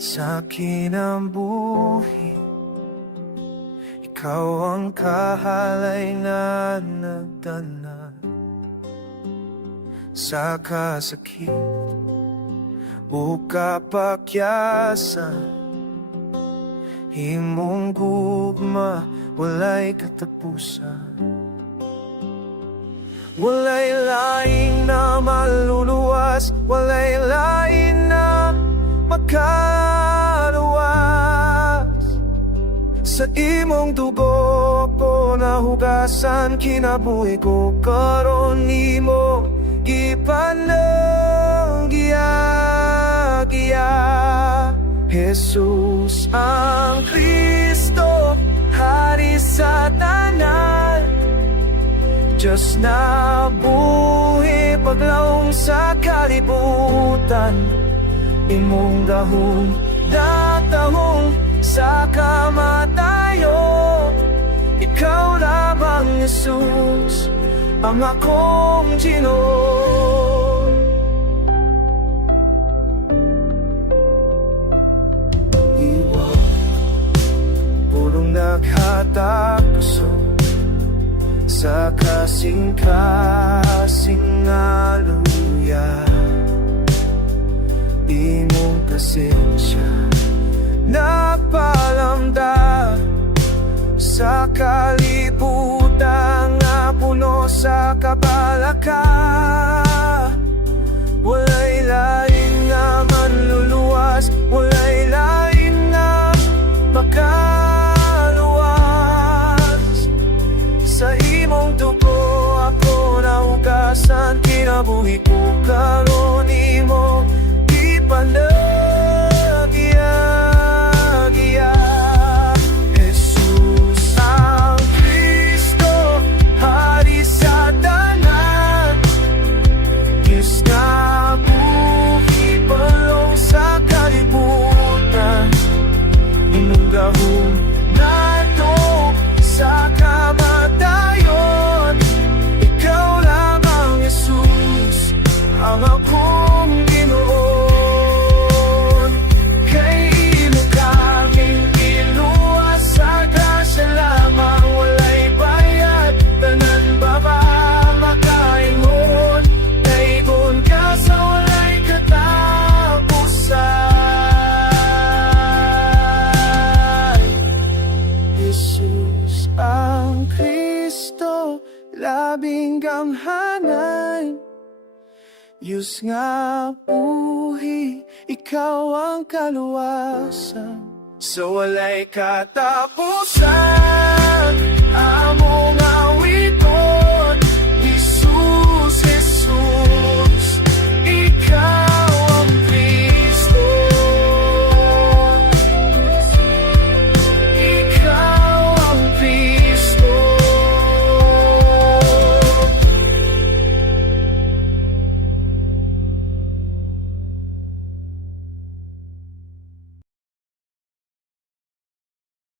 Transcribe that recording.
Sa'kin ang buhay, ikaw ang kahalay na nagdala sa kasakit o kapakyasan. Himong gugma, walay katapusan. Walay lain na maluluwas, walay lain na makaluwas. Sa imong dugo ko nahugasan, kinabuhi ko karon nimo gipanagya. Jesus ang Kristo, Hari sa tanan, Diyos na buhi paglaong sa kalibutan. Imong dahong datahong sa kamatayon. Ikaw lamang, Jesus, ang akong Ginoo. Purong naghatag puso sa kasing-kasing aluya. Imong pasensya nagpalamda sa kalibutan nga puno sa kabalaka. Walay lain nga manluluwas, walay lain nga makaluwas. Sa imong dugo ako nahugasan, kinabuhi ko karon nimo gipanagya. Jesus ang Kristo, Hari sa tanan, Diyos na buhi palong sa kalibutan. Imong gahom nato sa kamatayon. Ikaw lamang, Jesus, ang akong Ginoo. Kay imo kaming iluwas sa grasya lamang, walay bayad, tanan baba makaingon. Naigon ka sa walay katapusan. Jesus ang Kristo, labing gamhanan, Diyos nga buhi, ikaw ang kaluwasan. Sa walay katapusan.